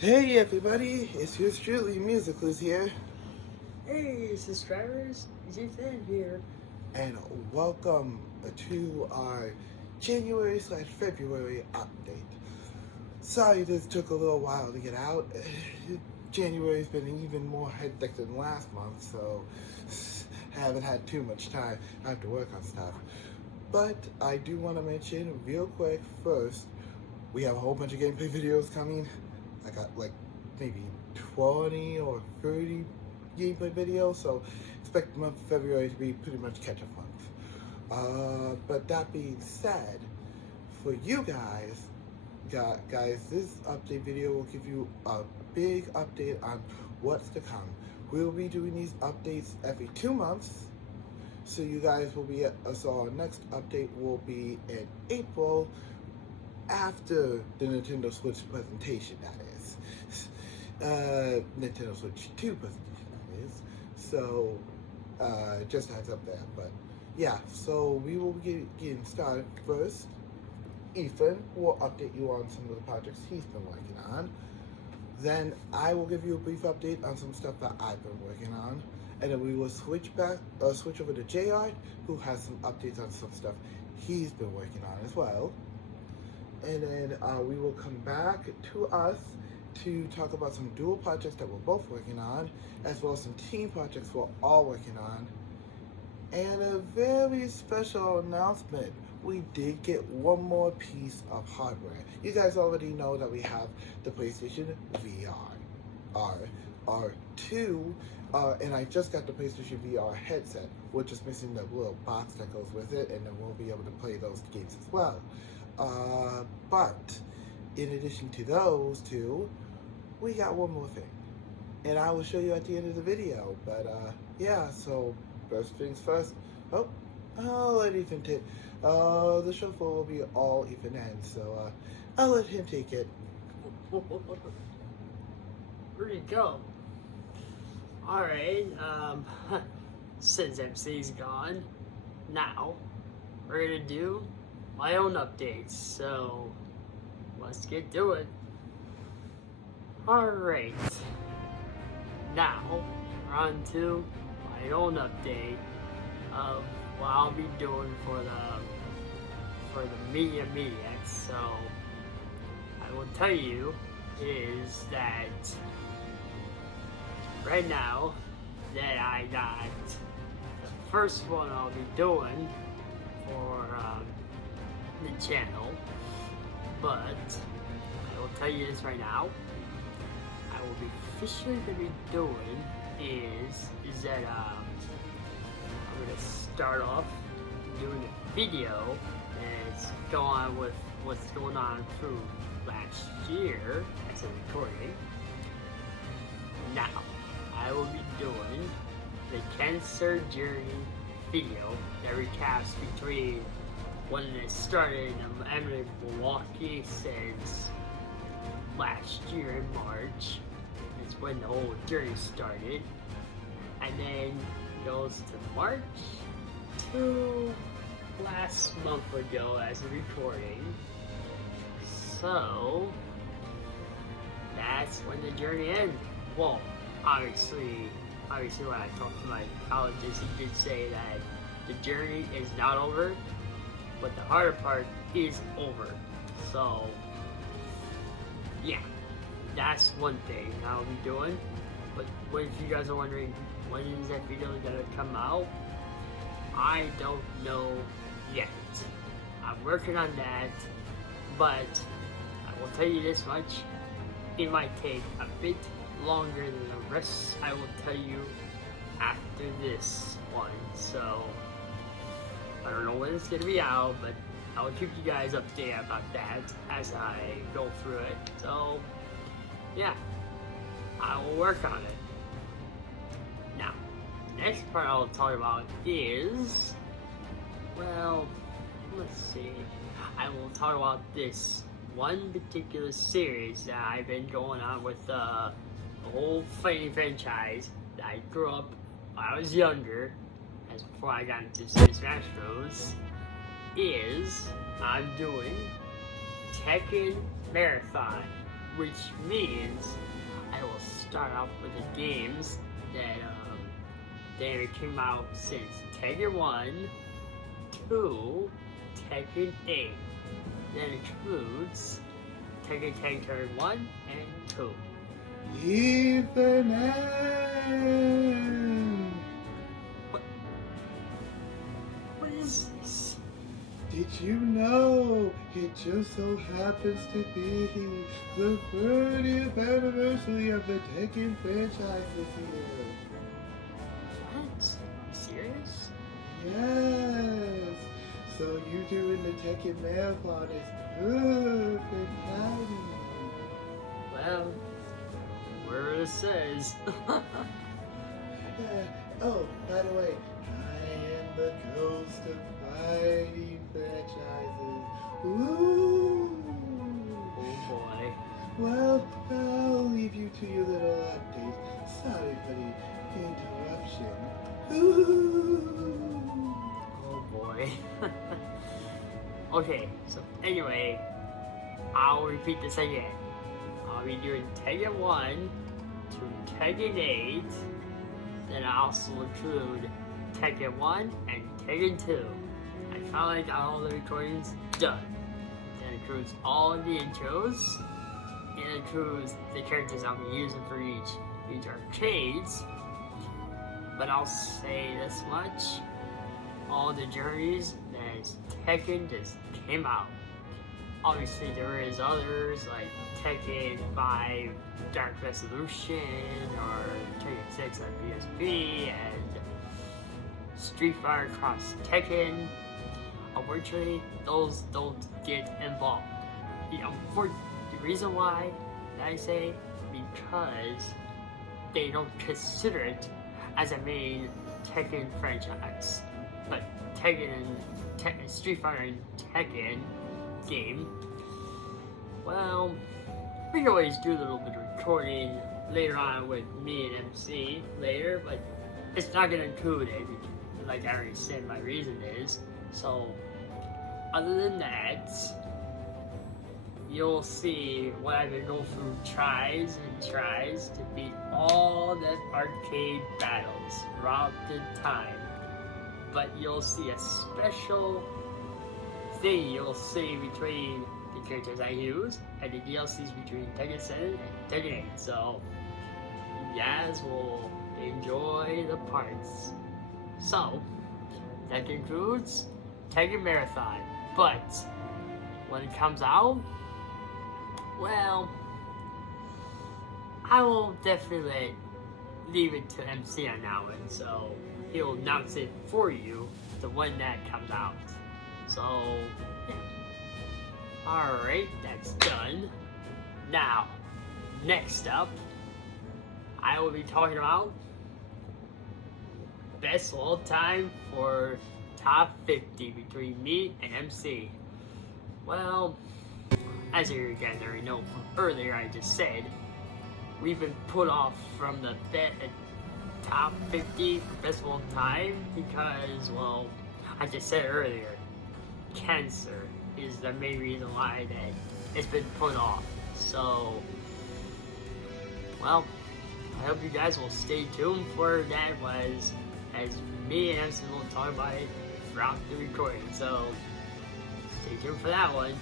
Hey everybody, it's yours truly, Musicals here. Hey subscribers, Ethan here. And welcome to our January/February update. Sorry this took a little while to get out. January's been even more hectic than last month, so haven't had too much time. I have to work on stuff. But I do want to mention real quick first, we have a whole bunch of gameplay videos coming. I got like maybe 20 or 30 gameplay videos, so expect the month of February to be pretty much catch-up month. But that being said, for you guys, this update video will give you a big update on what's to come. We'll be doing these updates every 2 months, so you guys will be so our next update will be in April, after the Nintendo Switch presentation, that is. Nintendo Switch 2 presentation, that is. So, just a heads up there. But, yeah, so we will be getting started first. Ethan will update you on some of the projects he's been working on. Then I will give you a brief update on some stuff that I've been working on. And then we will switch over to Jart, who has some updates on some stuff he's been working on as well. And then we will come back to us to talk about some dual projects that we're both working on, as well as some team projects we're all working on. And a very special announcement. We did get one more piece of hardware. You guys already know that we have the PlayStation VR R2, and I just got the PlayStation VR headset. We're just missing the little box that goes with it, and then we'll be able to play those games as well. But in addition to those two, we got one more thing, and I will show you at the end of the video. But yeah, so first things first. I'll let Ethan take. The shuffle will be all Ethan ends, so I'll let him take it. Where'd you go? Alright, since MC's gone, now we're gonna do my own updates, so let's get to it. Alright, now we're on to my own update of what I'll be doing for the Maniaics. So I will tell you is that right now that I got the first one I'll be doing for the channel, but I will tell you this right now. I will be officially gonna be doing is that I'm gonna start off doing a video that's going on with what's going on through last year as a recording. Now I will be doing the cancer journey video that recaps between when it started in Milwaukee since last year in March. It's when the whole journey started, and then goes to March to last month ago as a recording. So that's when the journey ended. Well, obviously when I talked to my oncologist, he did say that the journey is not over, but the harder part is over. So yeah, that's one thing I'll be doing. But what if you guys are wondering, when is that video gonna come out? I don't know yet. I'm working on that, but I will tell you this much. It might take a bit longer than the rest. I will tell you after this one. So I don't know when it's gonna be out, but I will keep you guys updated about that as I go through it. So yeah, I will work on it. Now, the next part I'll talk about is, well, let's see. I will talk about this one particular series that I've been going on with the whole fighting franchise that I grew up when I was younger, as before I got into Super Smash Bros. Is I'm doing Tekken Marathon which means I will start off with the games that came out since Tekken 1 to Tekken 8. That includes Tekken Tag Tournament 1 and 2. Ethan! What is this? Did you know it just so happens to be the 30th anniversary of the Tekken franchise this year? What? You serious? Yes! So you doing the Tekken marathon is perfect timing. Well, where it says. Oh, by the way, I am the ghost of fighting franchises. Ooh! Oh boy. Well, I'll leave you to your little update. Sorry for the interruption. Ooh! Oh boy. Okay, so anyway, I'll repeat this again. I'll be doing Tekken 1 to Tekken 8. Then I also include Tekken 1 and Tekken 2. I finally got all the recordings done. That includes all the intros. It includes the characters I'll be using for each arcades. But I'll say this much. All the journeys that Tekken just came out. Obviously there is others like Tekken 5 Dark Resolution or Tekken 6 on PSP and Street Fighter Cross Tekken. Unfortunately, those don't get involved. The reason why I say because they don't consider it as a main Tekken franchise. But Street Fighter and Tekken game, well, we can always do a little bit of recording later on with me and MC later, but it's not going to include it, like I already said my reason is. So, other than that, you'll see what I've been going through tries and tries to beat all the arcade battles throughout the time. But you'll see a special thing you'll see between the characters I use and the DLCs between Tekken 7 and Tekken 8. So, you guys will enjoy the parts. So, that concludes Tekken Marathon. But, when it comes out, well, I will definitely leave it to MC on that one. So, he'll announce it for you, the one that comes out. So, yeah. Alright, that's done. Now, next up, I will be talking about best of all time for top 50 between me and MC. Well, as you guys already know from earlier, I just said, we've been put off from the top 50 for best of all time because, well, I just said earlier, cancer is the main reason why that it's been put off. So, well, I hope you guys will stay tuned for that as me and MC will talk about it throughout the recording. So, stay tuned for that one.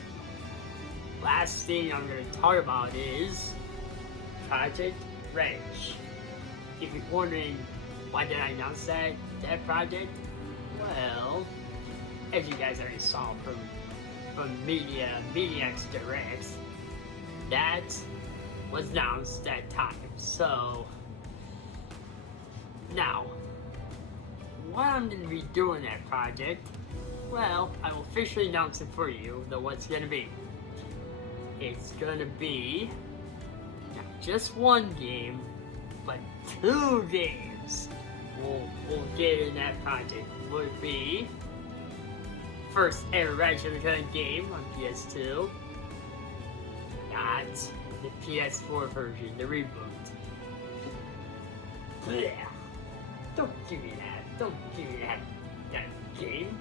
Last thing I'm going to talk about is Project Reg. If you're wondering why did I announce that project, well, as you guys already saw from Maniaics Directs, that was announced that time. So now, what I'm going to be doing that project, well, I will officially announce it for you, though what's going to be. It's going to be not just one game, but 2 games we'll get in that project. Would be first ever Ratchet & Clank game on PS2, not the PS4 version, the reboot. Blech. Don't give me that. Don't give me that game.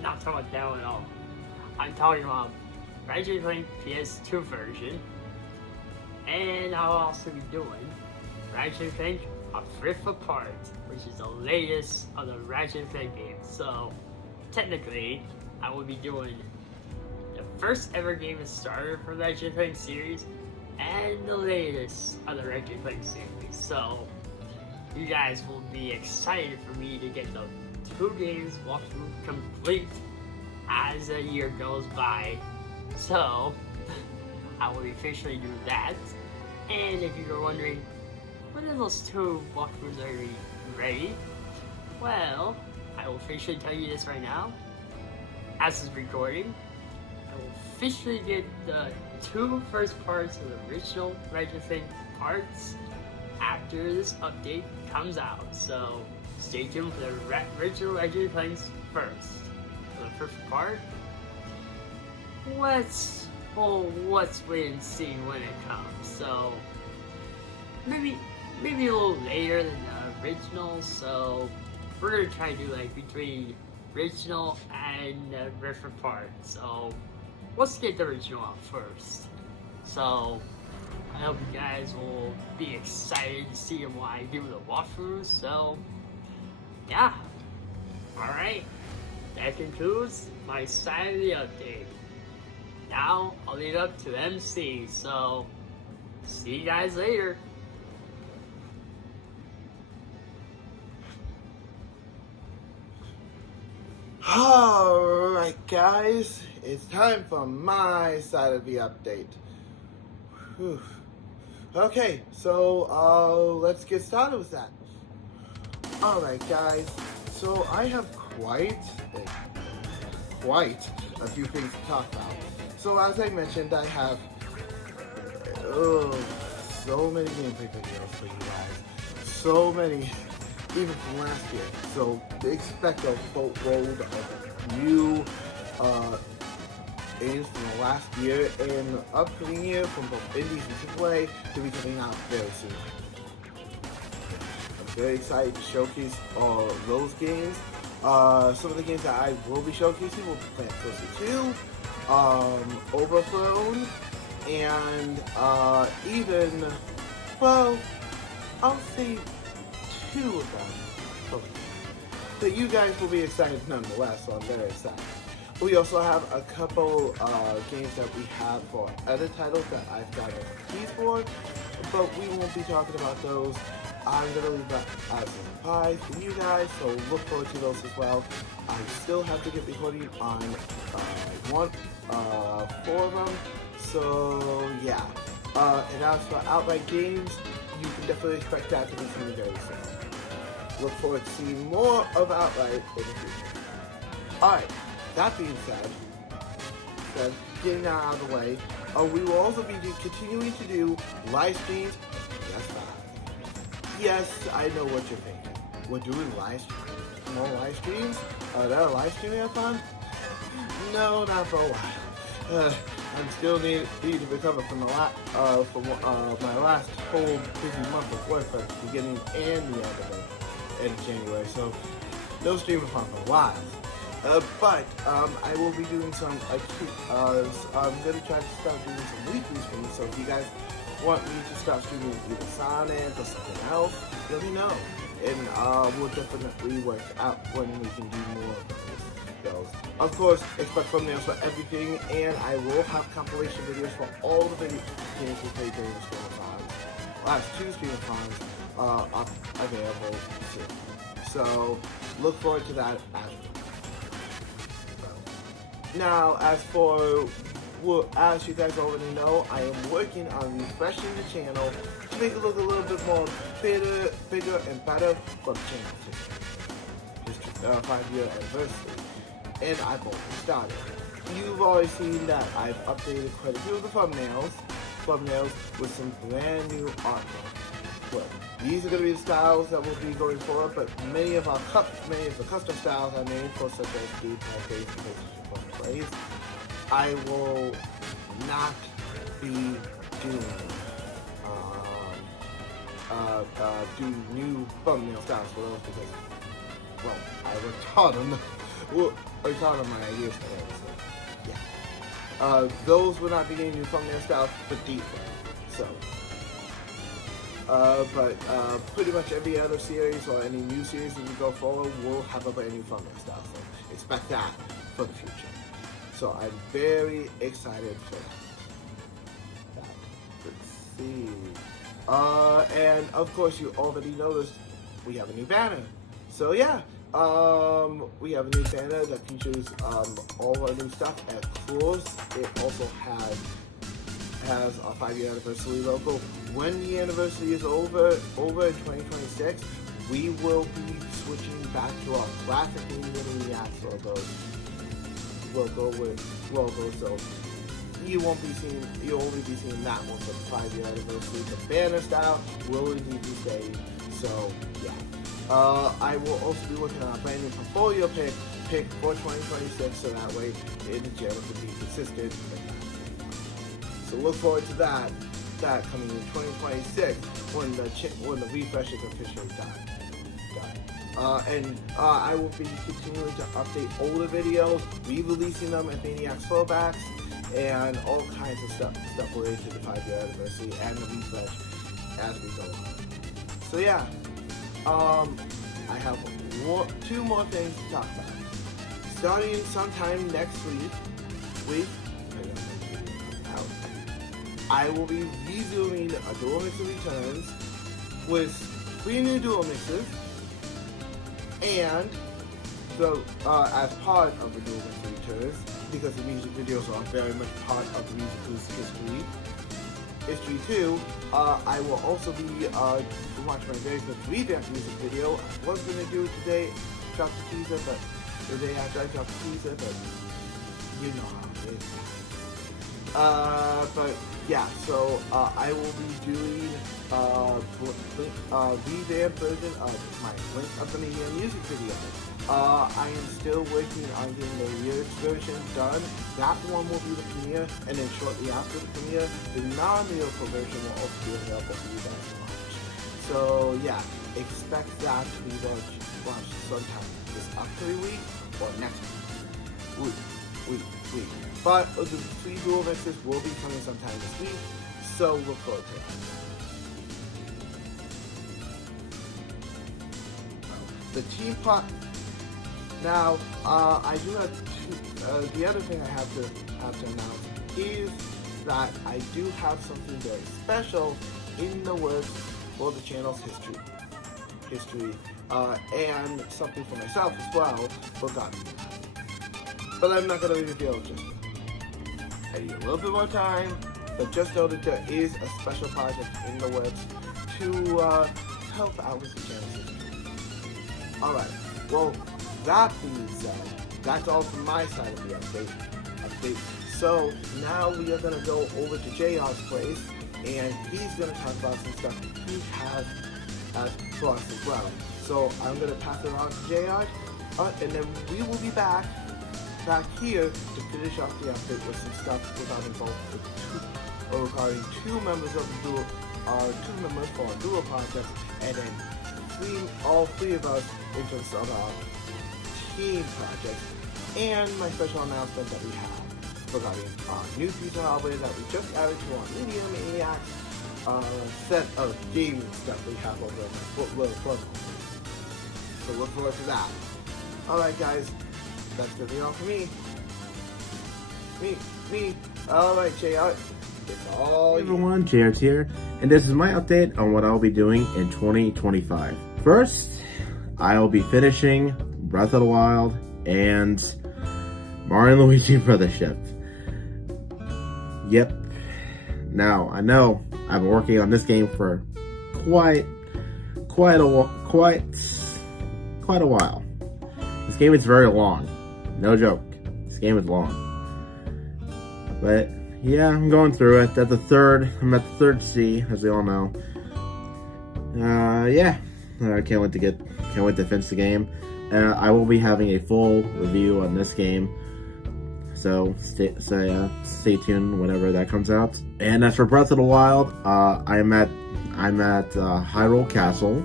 Not talking about that one at all. I'm talking about Ratchet & Clank PS2 version, And I'll also be doing Ratchet & Clank A Rift Apart, which is the latest of the Ratchet & Clank games. So, technically, I will be doing the first ever game starter for the Ratchet & Clank series and the latest of the Ratchet & Clank series. So, you guys will be excited for me to get the 2 games walkthrough complete as the year goes by. So, I will officially do that. And if you're wondering, when are those 2 walkthroughs already ready? Well, I will officially tell you this right now. As is recording, I will officially get the 2 first parts of the original Ratchet & Clank parts after this update comes out. So stay tuned for the original Ratchet & Clanks first. For the first part, let's wait and see when it comes. So maybe a little later than the original. So we're gonna try to do like between original and Rift Apart. So let's get the original out first. So I hope you guys will be excited to see what I do with the walkthroughs. So yeah, all right. That concludes my side of the update. Now I'll leave it up to MC, so see you guys later. Alright guys, it's time for my side of the update. Whew. Okay, so let's get started with that. Alright guys, so I have quite a few things to talk about. So as I mentioned, I have so many gameplay videos for you guys. So many, even from last year. So expect a boatload of new games from the last year and the upcoming year from both indies and AAA to be coming out very soon. I'm very excited to showcase all those games. Some of the games that I will be showcasing will be Plant Coaster 2, Overthrown, and even, well, I'll say 2 of them. But you guys will be excited nonetheless, so I'm very excited. We also have a couple games that we have for other titles that I've got keys for, but we won't be talking about those. I'm going to leave that as a surprise for you guys, so look forward to those as well. I still have to get recording on 4 of them, so yeah. And as for outright games, you can definitely expect that to be coming very soon. Look forward to seeing more of Outright in the future. Alright, that being said, getting that out of the way, we will also be continuing to do live streams. Yes, I know what you're thinking. We're doing more live streams? That a live streaming fun? No, not for a while. I'm still need to recover from my last whole busy month of work at the beginning and the end of January. So no streaming fun for a while. But I will be doing some. I'm gonna try to start doing some weekly streams. So if you guys want me to start streaming either Sonic or something else, let me know. And we'll definitely work out when we can do more of those. Of course, expect thumbnails for everything, and I will have compilation videos for all the games we played during the streamathons. Last 2 streamathons are available soon. So look forward to that as well. Now, as you guys already know, I am working on refreshing the channel to make it look a little bit more bigger and better for the channel's 5-year anniversary. And I've already started. You've already seen that I've updated quite a few of the thumbnails with some brand new artwork. Well, these are going to be the styles that will be going forward, but many of the custom styles I made for such as gameplay based and PlayStation Plus plays, I will not be doing new thumbnail styles for those because, well, I worked hard on my ideas for those. So, yeah. Those will not be getting new thumbnail styles, but default. So, But pretty much every other series or any new series that we go forward will have a brand new thumbnail style. So expect that for the future. So I'm very excited for that. Let's see. And of course you already noticed we have a new banner. So yeah, we have a new banner that features all our new stuff. And of course, it also has our 5-year anniversary logo. When the anniversary is over in 2026, we will be switching back to our classic Maniaics logo. So you'll only be seeing that one for the 5-year anniversary. The banner style will indeed be staying. So yeah. I will also be working on a brand new portfolio pick for 2026, so that way the channel can be consistent. So look forward to that coming in 2026 when the refresh is officially done. And I will be continuing to update older videos, re-releasing them at Maniaics throwbacks, and all kinds of stuff related to the 5-year anniversary and the refresh as we go on. So yeah, I have two more things to talk about. Starting sometime next week, I will be resuming a Dual Mixer Returns with 3 new Dual Mixes, and so as part of the Dual Mixer Returns, because the music videos are very much part of the Music history too, I will also be watching my very first revamped music video. I was going to do it today, drop the teaser, but the day after I drop the teaser, but you know how it is. But yeah, so I will be doing a revamped version of my Link of the Media music video. I am still working on getting the lyrics version done. That one will be the premiere, and then shortly after the premiere, the non-lyrical version will also be available for you guys to watch. So yeah, expect that to be launched sometime this upcoming week or next week. But the 3 dual mixes will be coming sometime this week, so look forward to that. The team pot. Now, I do have the other thing I have to announce is that I do have something very special in the works for the channel's history, and something for myself as well, forgotten. But I'm not going to reveal it just yet. I need a little bit more time, but just know that there is a special project in the works to help out with the channel's history. Alright, well, that being said, that's all from my side of the update. So now we are going to go over to Jart's place, and he's going to talk about some stuff he has for us as well. So I'm going to pass it on to Jart, and then we will be back here to finish off the update with some stuff regarding 2 members of the duo, 2 members for our duo project, and then all three of us into some team projects, and my special announcement that we have regarding our new piece of hardware that we just added to our Media Maniacs set of gaming stuff we have over at my little promo. So look forward to that. Alright guys, that's gonna be all for me. Alright, Jart. It's all Hey everyone, Jart here, and this is my update on what I'll be doing in 2025. First, I'll be finishing Breath of the Wild and Mario & Luigi Brothership. Yep. Now, I know I've been working on this game for quite a while. This game is very long. No joke. This game is long. But yeah, I'm going through it. I'm at the third C, as we all know. Yeah. I can't wait to finish the game. I will be having a full review on this game. So stay tuned whenever that comes out. And as for Breath of the Wild, I'm at Hyrule Castle.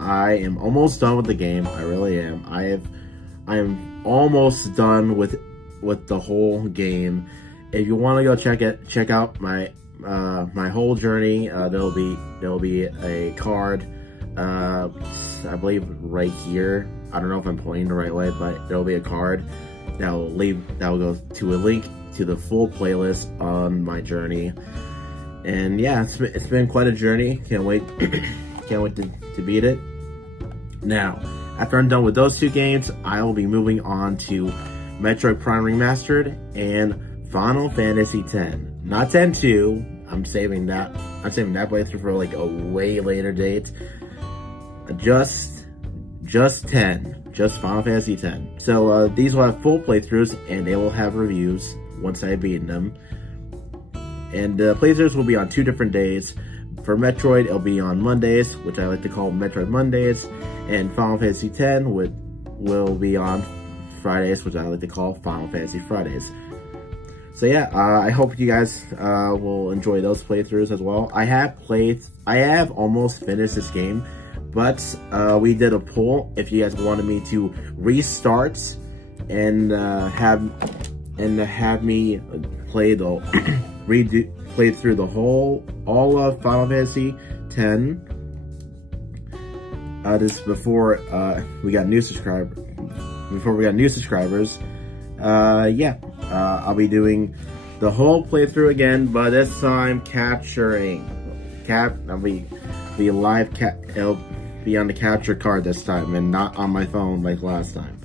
I am almost done with the game. I really am. I am almost done with the whole game. If you want to go check out my my whole journey. There'll be a card, I believe right here. I don't know if I'm pointing the right way, but there'll be a card that will go to a link to the full playlist on my journey. And yeah, it's been quite a journey. Can't wait to beat it. Now, after I'm done with those two games, I will be moving on to Metroid Prime Remastered and Final Fantasy X. Not 10-2. I'm saving that playthrough for like a way later date. Just 10. Just Final Fantasy X. So these will have full playthroughs and they will have reviews once I beat them. And playthroughs will be on 2 different days. For Metroid, it'll be on Mondays, which I like to call Metroid Mondays, and Final Fantasy X will be on Fridays, which I like to call Final Fantasy Fridays. So yeah, I hope you guys will enjoy those playthroughs as well. I have almost finished this game, but we did a poll if you guys wanted me to restart and have me play the played through all of Final Fantasy X. This is before we got new subscribers. Yeah, I'll be doing the whole playthrough again, but this time it'll be on the capture card this time and not on my phone like last time.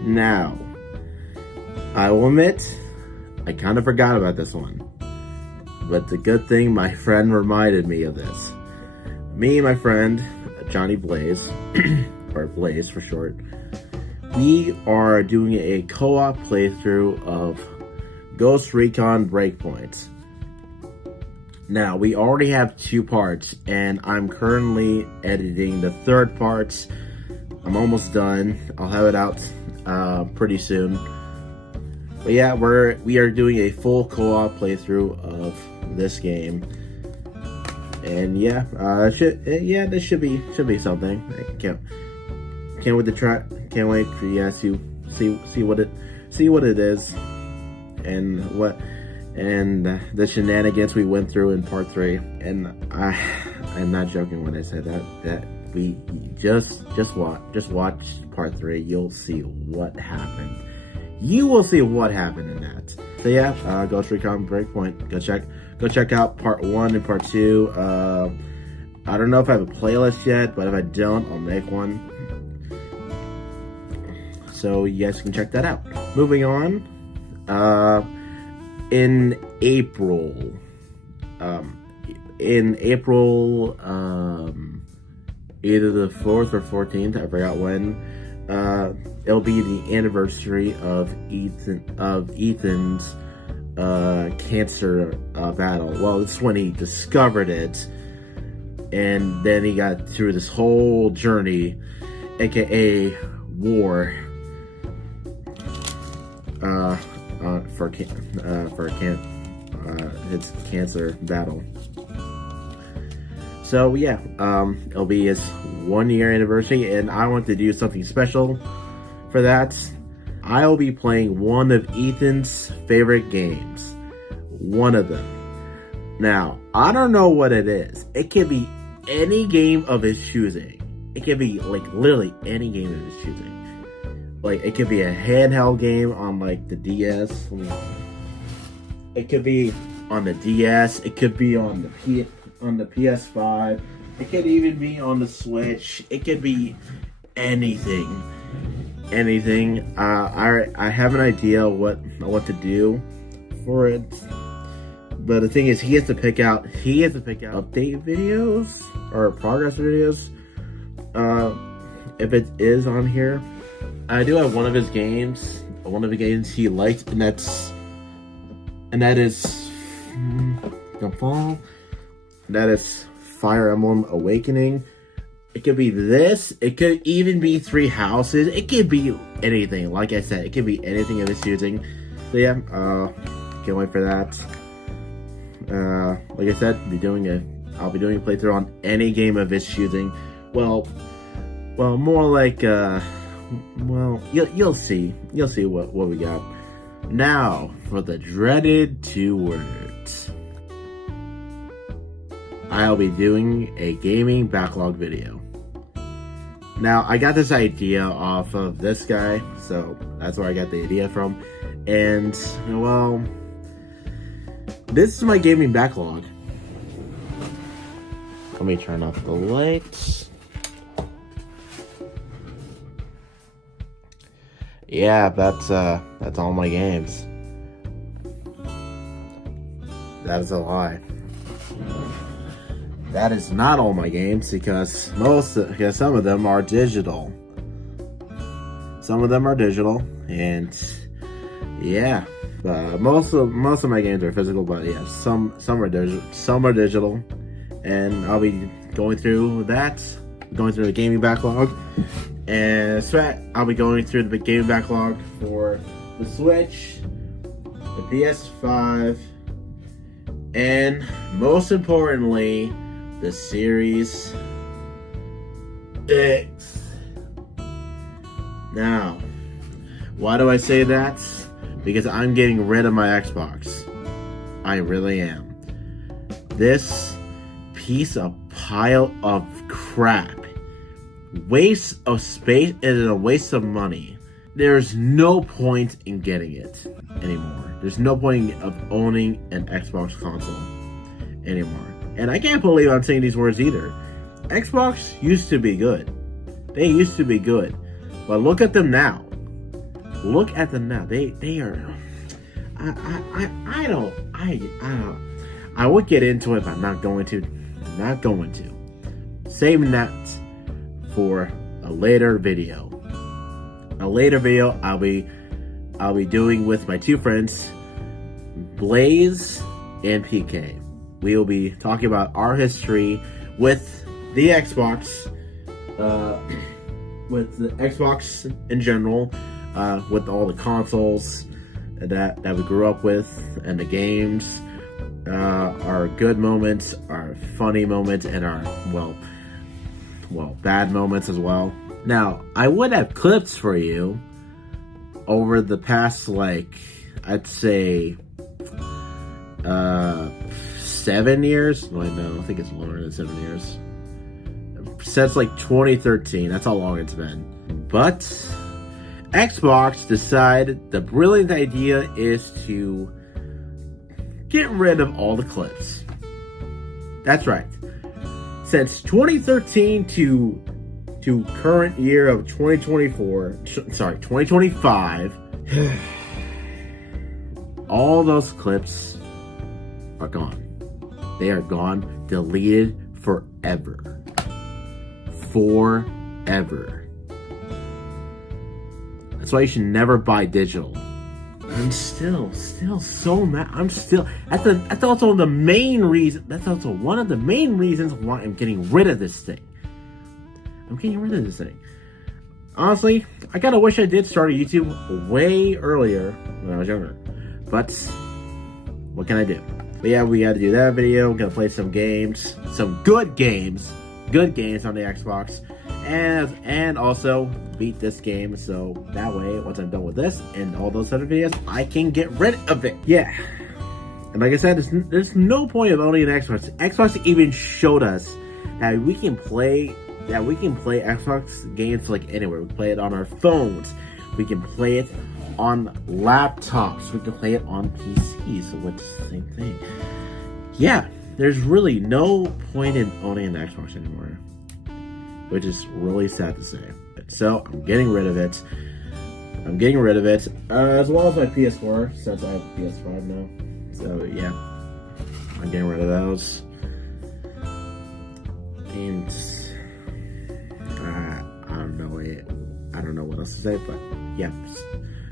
Now, I will admit, I kind of forgot about this one, but the good thing my friend reminded me of this. Me and my friend, Johnny Blaze, or Blaze for short, we are doing a co-op playthrough of Ghost Recon Breakpoint. Now, we already have 2 parts, and I'm currently editing the 3rd part. I'm almost done. I'll have it out pretty soon. But yeah, we are doing a full co-op playthrough of this game, and yeah, this should be something. I can't wait to try. Can't wait for you guys to see what it is, and the shenanigans we went through in part 3. And I'm not joking when I say that we just watch part 3. You'll see what happened. You will see what happened in that. So yeah, Ghost Recon Breakpoint. Go check out part 1 and part 2. I don't know if I have a playlist yet, but if I don't, I'll make one. So you guys can check that out. Moving on, in April, either the 4th or 14th, I forgot when. It'll be the anniversary of Ethan's cancer battle. Well, it's when he discovered it, and then he got through this whole journey, aka war, his cancer battle. So yeah, it'll be his 1-year anniversary, and I want to do something special for that. I'll be playing one of Ethan's favorite games. One of them. Now, I don't know what it is. It could be any game of his choosing. It could be like literally any game of his choosing. Like it could be a handheld game on like the DS. It could be on the DS. It could be on the PS5. It could even be on the Switch. It could be anything. I have an idea what to do for it, but the thing is, he has to pick out update videos or progress videos. If it is on here, I do have one of the games he liked, and that is Fire Emblem Awakening. It could be this. It could even be Three Houses. It could be anything. Like I said, it could be anything of his choosing. So yeah, can't wait for that. Like I said, I'll be doing a playthrough on any game of his choosing. Well, more like well, you'll see what we got. Now for the dreaded 2 words. I'll be doing a gaming backlog video. Now, I got this idea off of this guy, so that's where I got the idea from. And, well, this is my gaming backlog. Let me turn off the lights. Yeah, that's all my games. That is a lie. That is not all my games because some of them are digital. Some of them are digital, and yeah, most of my games are physical. But yeah, some are digital, and I'll be going through the gaming backlog, and so I'll be going through the gaming backlog for the Switch, the PS5, and most importantly, the Series X. Now, why do I say that? Because I'm getting rid of my Xbox. I really am. This piece of pile of crap, waste of space and a waste of money. There's no point in getting it anymore. There's no point of owning an Xbox console anymore. And I can't believe I'm saying these words either. Xbox used to be good. They used to be good. But look at them now. Look at them now. They are... I don't... I would get into it, but I'm not going to. Not going to. Saving that for a later video. A later video I'll be doing with my 2 friends, Blaze and PK. We will be talking about our history with the Xbox, in general, with all the consoles that we grew up with, and the games, our good moments, our funny moments, and our bad moments as well. Now, I would have clips for you over the past, I'd say, 7 years? No, I think it's longer than 7 years. Since 2013, that's how long it's been. But Xbox decided the brilliant idea is to get rid of all the clips. That's right. Since 2013 to current year of 2025, all those clips are gone. They are gone, deleted forever. Forever. That's why you should never buy digital. I'm still so mad. That's also the main reason. That's also one of the main reasons why I'm getting rid of this thing. Honestly, I kinda wish I did start a YouTube way earlier when I was younger. But what can I do? But yeah, we had to do that video. We're gonna play some games, some good games on the Xbox, and also beat this game. So that way, once I'm done with this and all those other videos, I can get rid of it. Yeah. And like I said, there's no point of owning an Xbox. Xbox even showed us that we can play Xbox games anywhere. We can play it on our phones. We can play it on laptops. We can play it on PCs, so it's the same thing. Yeah, there's really no point in owning an Xbox anymore, which is really sad to say. So I'm getting rid of it. As well as my PS4, since I have a PS5 now. So yeah, I'm getting rid of those. And I don't know what else to say, but yeah,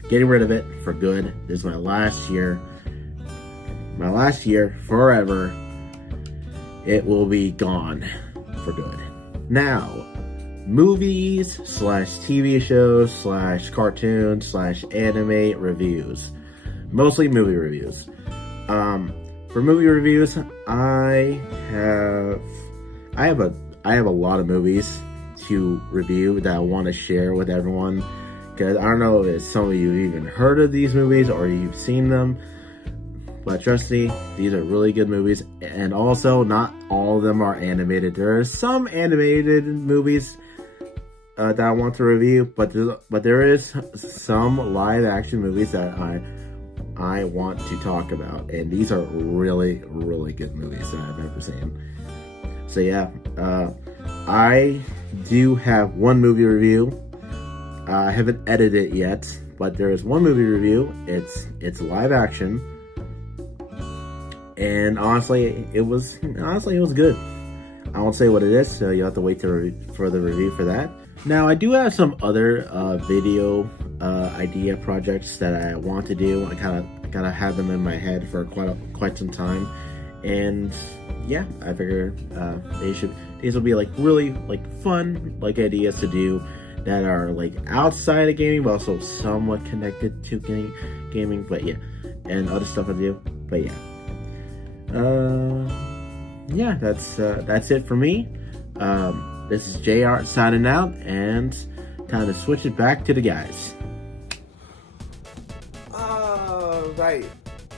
getting rid of it for good. This is my last year. My last year, forever. It will be gone for good. Now, movies / TV shows / cartoons / anime reviews. Mostly movie reviews. For movie reviews, I have a lot of movies to review that I want to share with everyone, because I don't know if some of you have even heard of these movies or you've seen them, but trust me, these are really good movies. And also, not all of them are animated. There are some animated movies that I want to review, but there is some live action movies that I want to talk about, and these are really, really good movies that I've ever seen. So yeah, I do have one movie review. I haven't edited it yet, but there is one movie review. It's live action, and honestly, it was good. I won't say what it is, so you'll have to wait for the review for that. Now, I do have some other video idea projects that I want to do. I kind of have them in my head for quite some time, and yeah, I figure these will be like really like fun like ideas to do that are like outside of gaming, but also somewhat connected to gaming. But yeah, and other stuff I do. But yeah, that's it for me. This is Jart signing out, and time to switch it back to the guys. Right.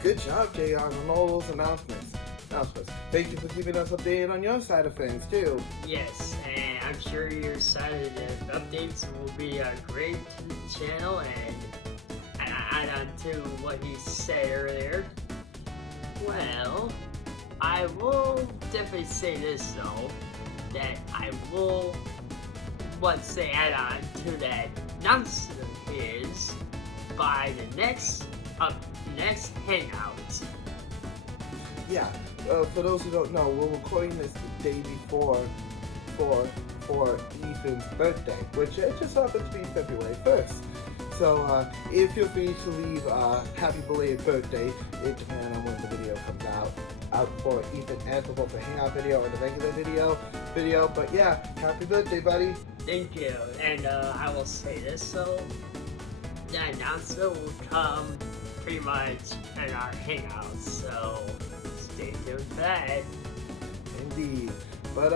Good job, JR, on all those announcements. Thank you for keeping us updated on your side of things, too. Yes, and I'm sure your excited that updates will be great to the channel, and add on to what he said earlier. Well, I will definitely say this though, that I will add on to that announcement is by the next hangout. Yeah, for those who don't know, we're recording this the day before for Ethan's birthday, which it just happens to be February 1st. So if feel free to leave happy belated birthday, it depends on when the video comes out for Ethan and for both the hangout video and the regular video. But yeah, happy birthday, buddy. Thank you. And I will say this, so the announcement will come pretty much in our hangouts, so stay tuned for that. Indeed. But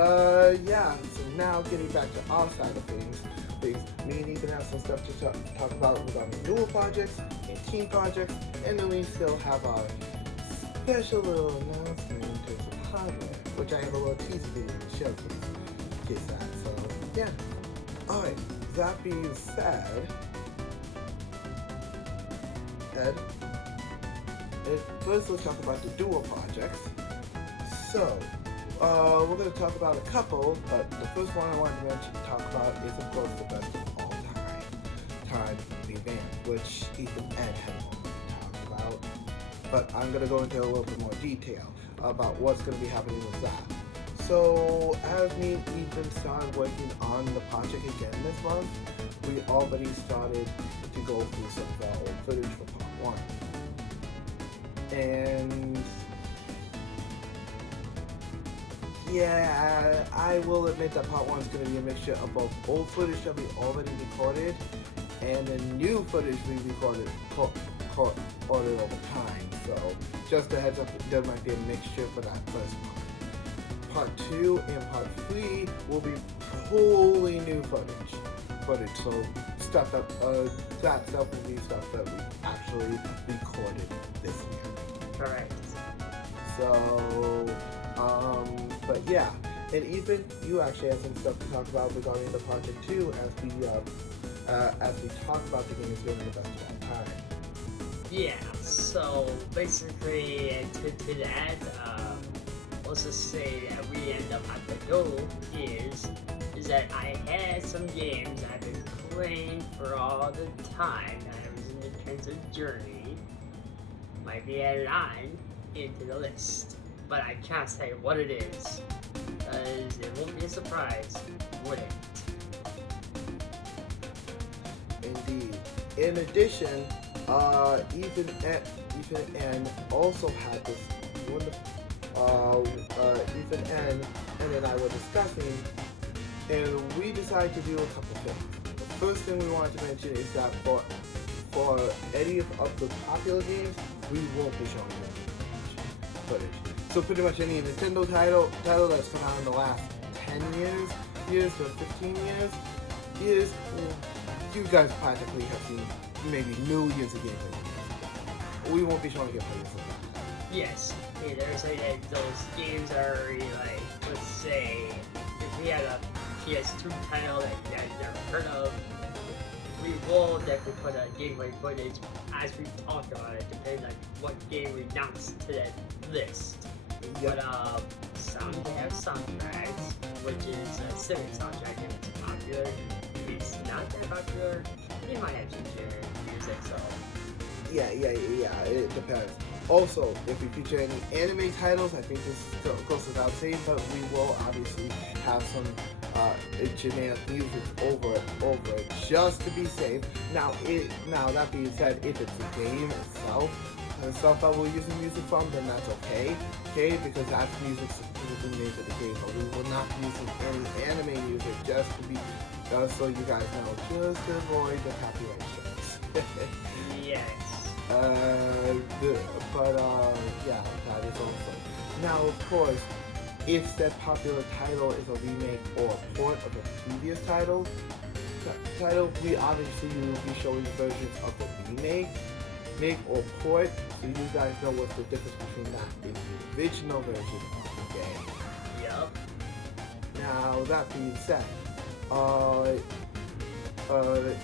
yeah, so now getting back to our side of things, me and Ethan have some stuff to talk about regarding newer projects and team projects, and then we still have our special little announcement in terms of hardware, which I have a little teaser video to show you. So yeah. Alright, that being said, Ed, first let's talk about the dual projects. So, we're going to talk about a couple, but the first one I wanted to talk about is, of course, the best of all time event, which Ethan and Ed have already talked about. But I'm going to go into a little bit more detail about what's going to be happening with that. So, as me and Ethan started working on the project again this month, we already started to go through some of our old footage for part 1. And yeah, I will admit that part 1 is going to be a mixture of both old footage that we already recorded and the new footage we recorded over time. So just a heads up, there might be a mixture for that first part. Part 2 and part 3 will be wholly new footage. So stuff that stuff will be stuff that we actually recorded this year. Correct. So, but yeah, and Ethan, you actually have some stuff to talk about regarding the project too, as we talk about the games being the best of all time. Yeah. So basically, to that, let's just say that we end up at the goal is that I had some games I've been playing for all the time that I was in the terms of journey might be added on into the list, but I can't say what it is, because it won't be a surprise, would it? Indeed. In addition, Ethan and also had this wonderful. Ethan and I were discussing, and we decided to do a couple things. The first thing we wanted to mention is that for any of the popular games, we won't be showing them footage. So pretty much any Nintendo title that's come out in the last 10 years to 15 years, you guys practically have seen maybe millions of gameplay videos. We won't be showing gameplay videos of that. Yes, they're saying that those games are already like, let's say, if we had a PS2 title that you guys never heard of, we will definitely put a gameplay footage as we talk about it, depending on what game we announced to that list. Yep. But some have soundtracks, which is a civic soundtrack, and it's popular. If it's not that popular, they might have some generic music, so. Yeah, it depends. Also, if we feature any anime titles, I think this goes without saying, but we will obviously have some generic music over it, just to be safe. Now that being said, if it's a game itself that we're using music from, then that's okay, because that's music specifically made for the game, but we will not be using any anime music, just to be, so you guys know, just to avoid the copyright strikes. Yes. Yeah, that is also. Now, of course, if that popular title is a remake or a port of a previous title, we obviously will be showing versions of the remake or port, so you guys know what's the difference between that and the original version of the game. Yep. Now, that being said,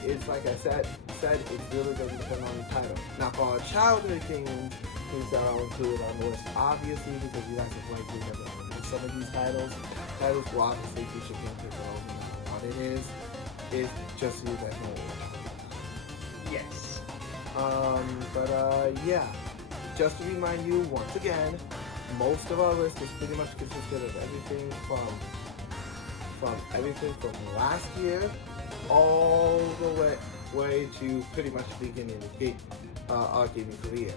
it's like I said, it's really going to depend on the title. Now, for our childhood games, things that I'll include on the list, obviously, because you guys have likely never heard of some of these titles will obviously feature gameplay for all no matter what it is just so you guys know what we're talking about. Yes. Yeah, just to remind you once again, most of our list is pretty much consisted of everything from last year all the way to pretty much the beginning of our gaming careers.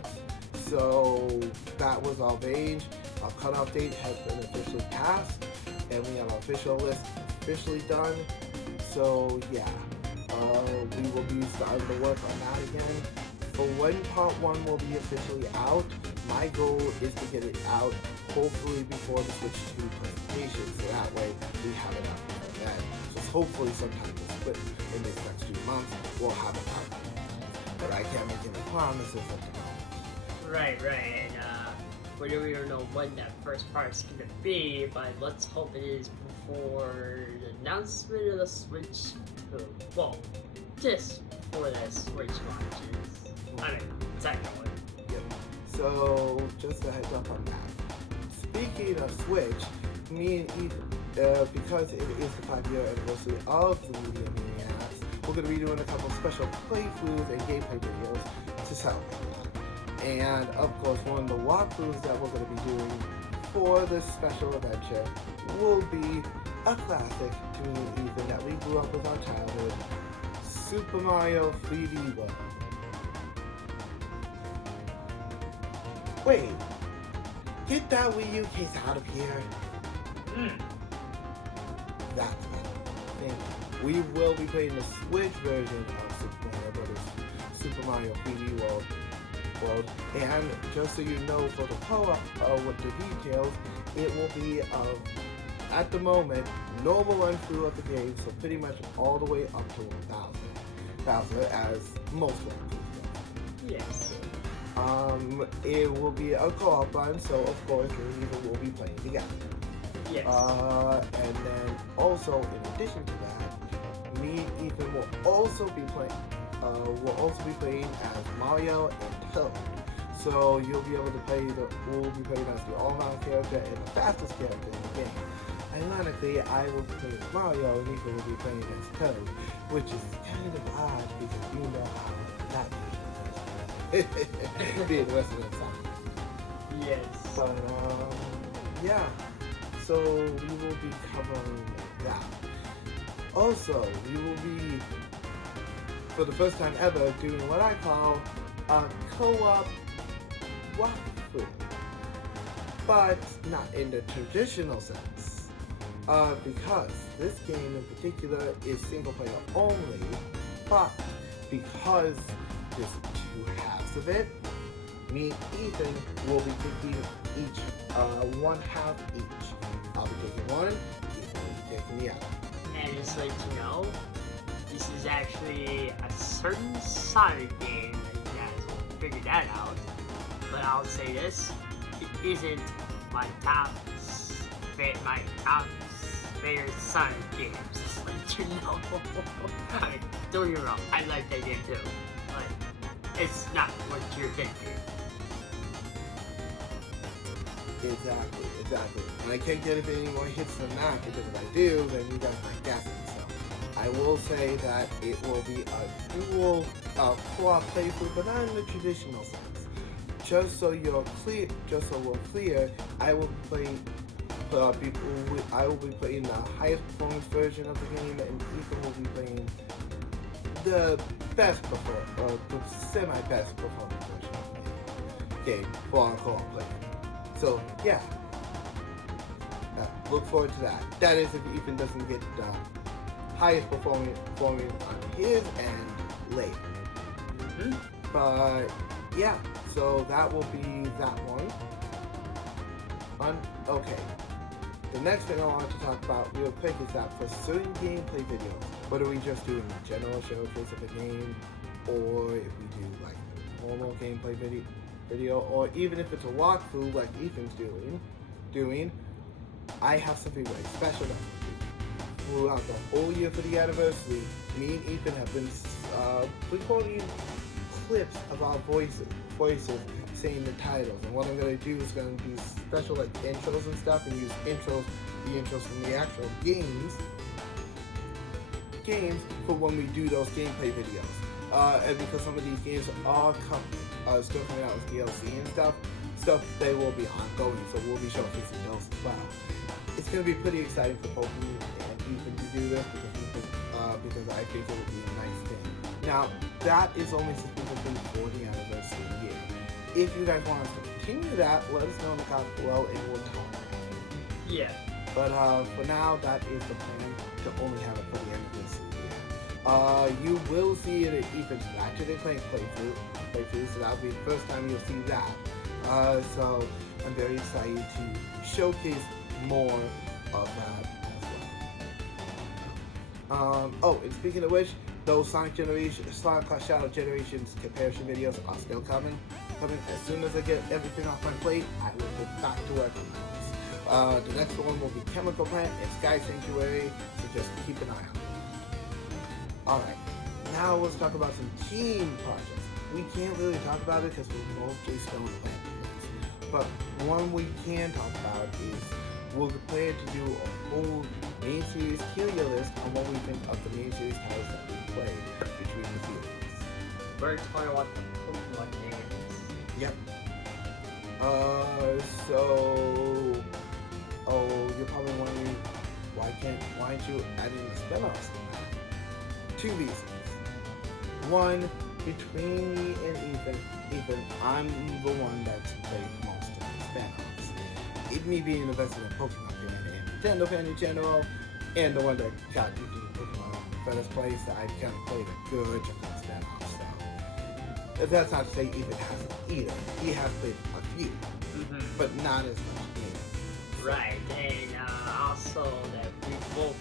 So that was our range. Our cutoff date has been officially passed, and we have our official list officially done. So yeah, we will be starting to work on that again. For when part 1 will be officially out, my goal is to get it out hopefully before the Switch 2 presentation, so that way we have it out before then. So hopefully sometime in these next few months, we'll have it out. But I can't make any promises at the moment. Right, and we don't know when that first part's gonna be, but let's hope it is before the announcement of the Switch 2. Well, just before that Switch launches. I mean, second one. Yep. So, just a heads up on that. Speaking of Switch, me and Ethan, because it is the 5-year anniversary of the movie Maniaics, we're going to be doing a couple special playthroughs and gameplay videos to celebrate that. And of course, one of the walkthroughs that we're going to be doing for this special adventure will be a classic to me and Ethan that we grew up with our childhood, Super Mario 3D World. Wait, get that Wii U case out of here. That's better. We will be playing the Switch version of Super Mario Brothers, Super Mario 3D World. And just so you know, for the co-op with the details, it will be at the moment, normal run through of the game, so pretty much all the way up to 1,000, as most run throughs go. Yes. It will be a co-op run, so of course we will be playing together. Yes. And then also, in addition to that, me and Ethan will also be playing as Mario and Toad. So you'll be able to we'll be playing as the all-around character and the fastest character in the game. Ironically, I will be playing as Mario and Ethan will be playing as Toad, which is kind of odd because you know how that is. Being the rest of the time. Yes. But, yeah. So we will be covering that. Also, we will be, for the first time ever, doing what I call a co-op walkthrough. But not in the traditional sense. Because this game in particular is single player only, but because there's 2 halves of it, me and Ethan will be taking one half each. I'll be taking one, Ethan will be taking the other. And just like you know, this is actually a certain Sonic game that you guys will figure that out. But I'll say this, it isn't my top favorite Sonic games. Just let you know. I mean, don't get me wrong, I like that game too. But it's not what you're thinking. Exactly. And I can't get any more hits than that, because if I do, then you guys might guess it. So I will say that it will be a dual co-op playthrough, but not in the traditional sense. Just so we're clear, I will be playing the highest performance version of the game, and Ethan will be playing the semi-best performance version of the game for our co-op play. So yeah, look forward to that. That is if Ethan doesn't get the highest performing on his end later. Mm-hmm. But yeah, so that will be that one. Okay. The next thing I want to talk about real quick is that for certain gameplay videos, whether we just do a general showcase of a game, or if we do like a normal gameplay video, or even if it's a walkthrough like Ethan's doing, I have something very special that we do. Throughout the whole year for the anniversary, me and Ethan have been recording clips of our voices saying the titles, and what I'm going to do is going to do special like intros and stuff, and use the intros from the actual games for when we do those gameplay videos. And because some of these games are still coming out with DLC and stuff they will be ongoing, so we'll be showcasing those as well. It's going to be pretty exciting for both me and Ethan to do this, because I think it would be a nice thing. Now, that is only specifically for the anniversary year. If you guys want us to continue that, let us know in the comments below and we'll talk. Yeah. But for now, that is the plan, to only have it for the anniversary year. You will see it at Ethan's Ratchet & Clank playthrough, so that'll be the first time you'll see that. So I'm very excited to showcase more of that as well. Oh, and speaking of which, those Sonic Shadow Generations comparison videos are still coming. As soon as I get everything off my plate, I will go back to work on those. The next one will be Chemical Plant and Sky Sanctuary, so just keep an eye on it. Alright, now let's talk about some team projects. We can't really talk about it because we're mostly still in plan phase. But one we can talk about is we'll plan to do a whole main series tier list on what we think of the main series titles that we played between the series. We're talking about the Pokemon games. Yep. You're probably wondering why aren't you adding the spin-offs? 2 reasons. One, between me and Ethan, I'm the one that's played most of the spin-offs. It me being invested in Pokemon fan and Nintendo fan in general, and the one that got Ethan Pokemon in the first place, I've kind of played a good chunk of spin-offs. So that's not to say Ethan hasn't either. He has played a few, but not as much either. Right, and also that we both,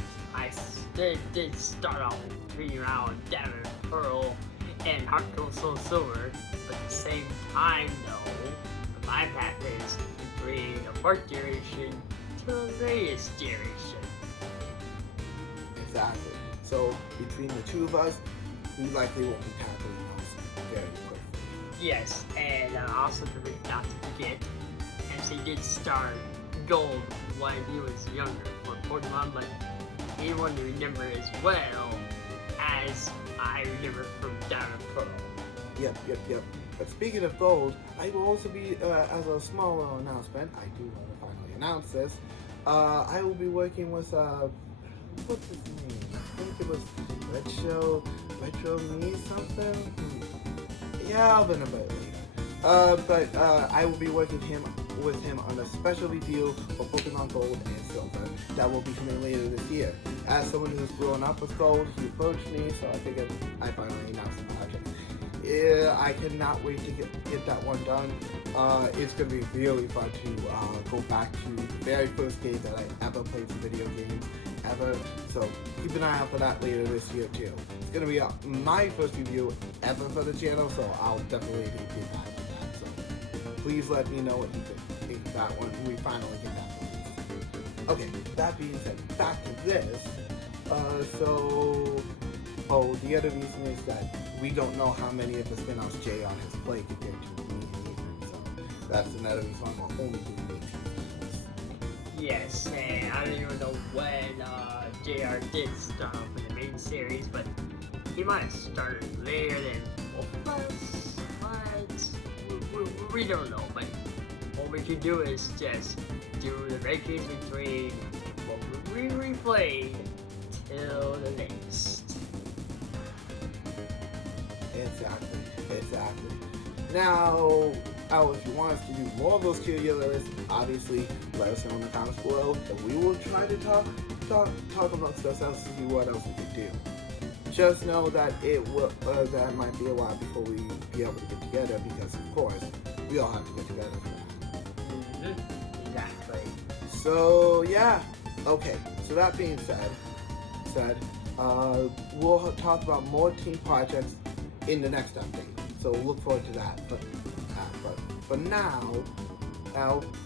did start off treating around Diamond and Pearl and Heart Gold Soul Silver, but at the same time though, my path is to bring the 4th generation to the latest generation. Exactly. So between the two of us, we likely won't be tackling those very quickly. Yes, and also not to forget, as he did start Gold when he was younger for Pokemon, but anyone to remember as well as I remember from Diamond and Pearl. Yep. But speaking of Gold, I will also be, as a small little announcement, I do want to finally announce this, I will be working with, what's his name? I think it was Retro Me something? Yeah, I'll been a bit later. But I will be working with him on a special review for Pokemon Gold and Silver that will be coming later this year. As someone who's grown up with Gold, he approached me, so I figured I finally announced the project. Yeah, I cannot wait to get that one done. It's going to be really fun to go back to the very first game that I ever played for video games ever. So keep an eye out for that later this year too. It's gonna be my first review ever for the channel, so I'll definitely take time for that. So please let me know what you think that when we finally get that released. Okay, that being said, back to this. The other reason is that we don't know how many of the spin-offs Jr. has played compared to me and Ethan, so that's another reason why I'm only doing 18 Yes, and I don't even know when JR did start off with the main series, but he might have started later than both of us, but we don't know. But what we can do is just do the rankings between what we replayed till the latest. Exactly. Now, if you want us to do more of those tier lists, obviously let us know in the comments below, and we will try to talk amongst ourselves to see what else we can do. Just know that that might be a while before we be able to get together, because of course we all have to get together for that. Mm-hmm. Exactly. So yeah, okay. So that being said, we'll talk about more team projects in the next update. So look forward to that. But for now,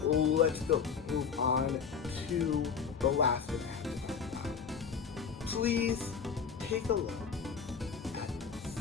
let's move on to the last event. Please take a look at this.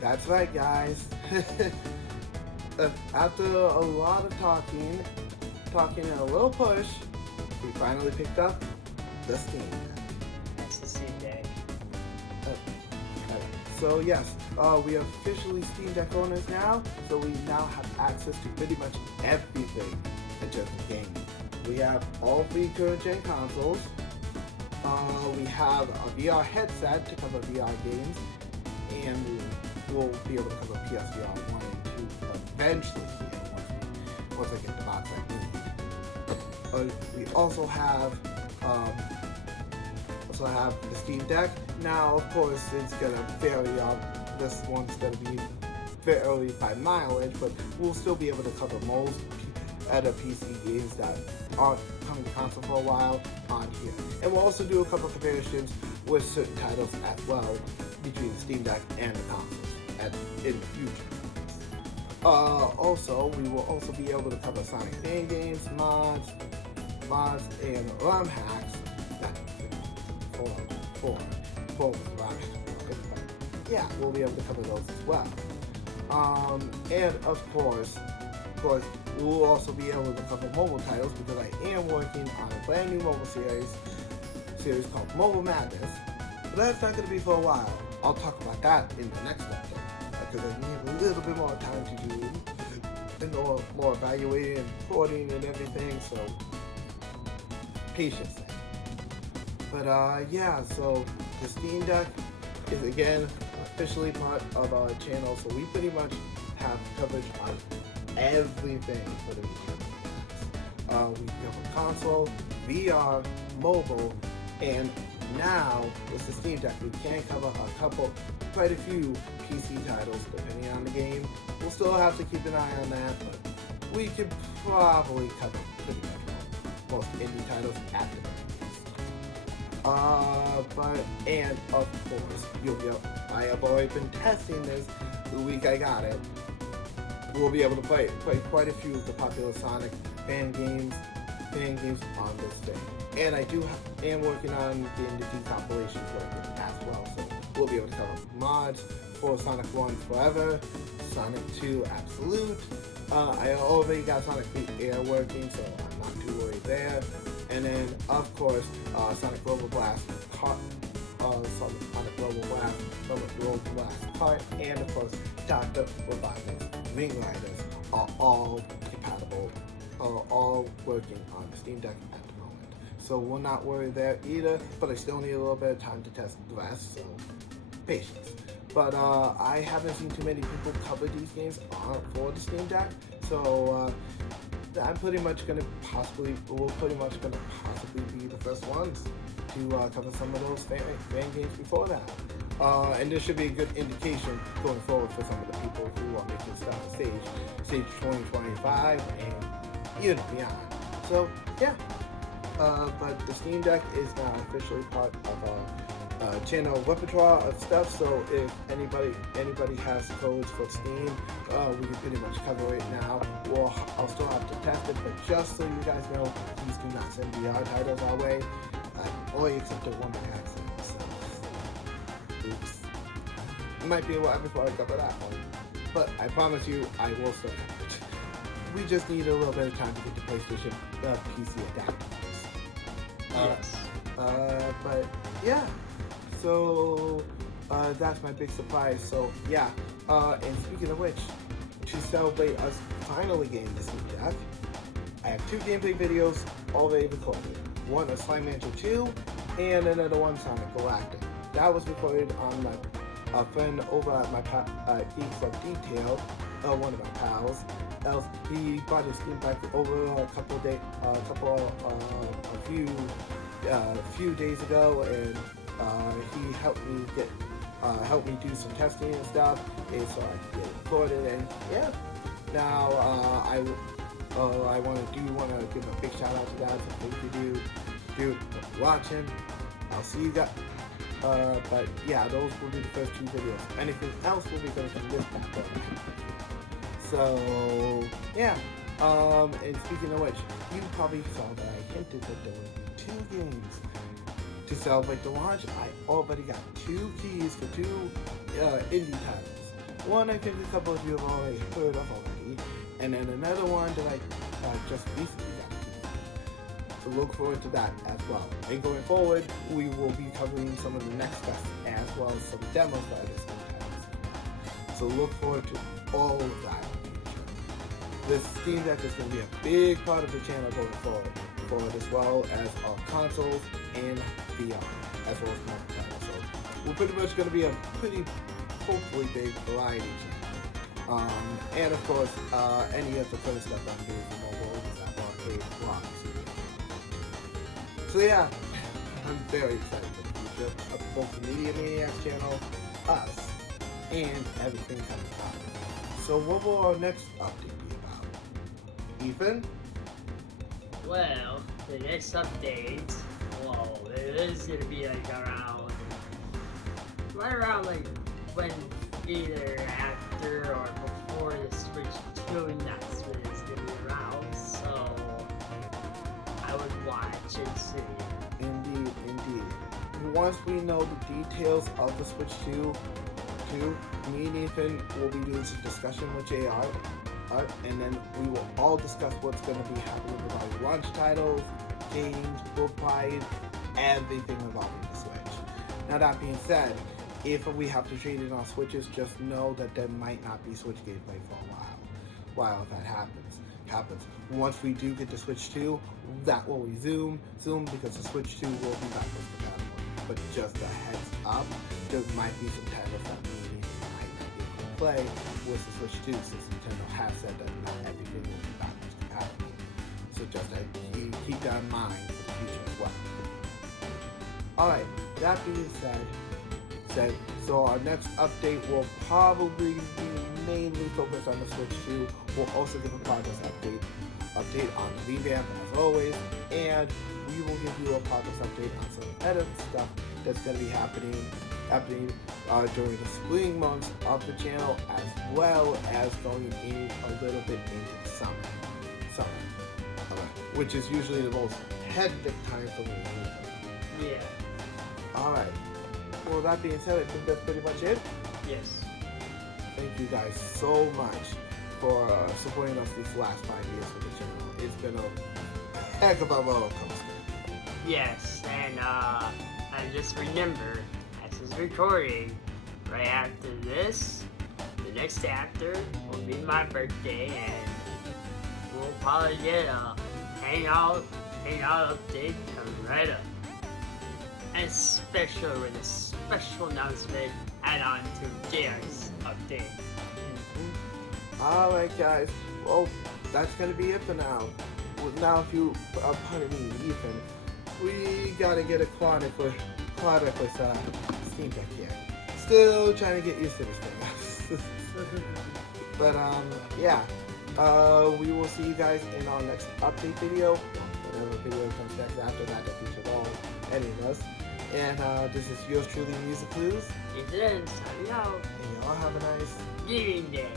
That's right, guys. After a lot of talking and a little push, we finally picked up the Steam Deck. That's the Steam Deck. So yes, we are officially Steam Deck owners now, so we now have access to pretty much everything in terms of gaming. We have all 3 current gen consoles. We have a VR headset to cover VR games, and we'll be able to cover PSVR 1 and 2 eventually, once I get the box I need. We also have the Steam Deck. Now, of course, it's gonna vary. This one's gonna be fairly by mileage, but we'll still be able to cover most other PC games that aren't coming to console for a while on here. And we'll also do a couple of comparisons with certain titles as well between the Steam Deck and the consoles in the future. Also, we will also be able to cover Sonic fan games, mods, and ROM hacks. Yeah, we'll be able to cover those as well. And of course, we'll also be able to cover mobile titles, because I am working on a brand new mobile series called Mobile Madness. But that's not going to be for a while. I'll talk about that in the next update, because I need a little bit more time to do and more evaluating and recording and everything, so patience there. But yeah, so the Steam Deck is again officially part of our channel, so we pretty much have coverage on everything for the video. We cover console, VR, mobile, and now with the Steam Deck we can cover quite a few PC titles depending on the game. We'll still have to keep an eye on that, but we could probably cover pretty much most indie titles at the very least. And of course, I have already been testing this the week I got it. We'll be able to play quite a few of the popular Sonic fan games on this thing. And I am working on getting the decompilations working as well, so we'll be able to cover mods, for Sonic 1 Forever, Sonic 2 Absolute. I already got Sonic 3 Air working, so I'm not too worried there. And then, of course, Sonic Global Blast Kart, Sonic Global Blast, Sonic Global Blast Kart, and of course, Dr. Robotics Wing Riders are all compatible, all working on the Steam Deck at the moment. So we'll not worry there either, but I still need a little bit of time to test the rest, so patience. But I haven't seen too many people cover these games for the Steam Deck, so I'm pretty much gonna possibly be the first ones to cover some of those fan games before that. And this should be a good indication going forward for some of the people who are making stuff on stage 2025 and beyond. So yeah, but the Steam Deck is now officially part of our channel repertoire of stuff. So if anybody has codes for Steam, we can pretty much cover it now. I'll still have to test it, but just so you guys know, please do not send VR titles our way. I only accepted one by accident, so oops. It might be a while before I cover that one, but I promise you, I will still cover it. We just need a little bit of time to get the PlayStation PC adapters. Yes. But yeah, so that's my big surprise. So yeah, and speaking of which, to celebrate us finally getting this new deck, I have 2 gameplay videos already recorded. One is Slime Rancher 2, and another one Sonic Galactic. That was recorded on my friend over at my Geeks of Detail, one of my pals. Else, he brought his Steam Deck over a few days ago, and he helped me do some testing and stuff, and so I could get it recorded. And yeah, now I want to give a big shout out to that. So thank you, dude, for watching. I'll see you guys. But yeah, those will be the first 2 videos. Anything else will be going to come this back. So yeah. And speaking of which, you probably saw that I hinted that there would be 2 games to celebrate the launch. I already got 2 keys for 2 indie titles. One I think a couple of you have already heard of already, and then another one that I just recently got a key for. So look forward to that as well. And going forward, we will be covering some of the next stuff as well as some demos for other Steam titles. So look forward to all of that in the future. This Steam Deck is going to be a big part of the channel going forward as well as our consoles and VR, as well as mobile titles. So we're pretty much going to be a pretty, hopefully big variety channel. And of course, any of the fun stuff I'm doing for mobile is at arcade vlogs. So yeah, I'm very excited for the future of both the Media Maniacs channel, us, and everything coming up. So what will our next update be about? Ethan? Well, the next update, well, it is gonna be like right around like when either after or before the Switch 2 announcement is gonna be around, so I would watch and see. Indeed. Once we know the details of the Switch 2, me and Ethan will be doing some discussion with JR. And then we will all discuss what's going to be happening with our launch titles, games, book price, everything involving the Switch. Now that being said, if we have to trade in our Switches, just know that there might not be Switch gameplay for a while if that happens. Once we do get the Switch 2, that will resume soon because the Switch 2 will be backwards compatible. But just a heads up, there might be some titles that we might not be able to play with the Switch 2 since Nintendo has said that not everything will be backwards compatible. So just keep that in mind for the future as well. Alright, that being said, so our next update will probably be mainly focused on the Switch 2. We'll also give a progress update on the revamp as always, and we will give you a progress update on some edit stuff that's going to be happening during the spring months of the channel, as well as going in a little bit into summer, which is usually the most hectic time for me. Yeah. Alright. Well, that being said, I think that's pretty much it. Yes. thank you guys so much for supporting us these last 5 years for the channel. It's been a heck of a roller coaster. Yes, and just remember, as is recording, right after this, the next after will be my birthday, and we'll probably get a hangout update coming right up. And especially with a special announcement add on to Jart's update. Alright guys, well, that's gonna be it for now. Well, now if you, pardon me, Ethan, we gotta get a Chronicles Steam Deck here. Still trying to get used to this thing. But yeah, we will see you guys in our next update video. Whatever video comes next after that features all any of us. And this is yours truly, Music Clues. Ethan, signing out. And y'all have a nice gaming day.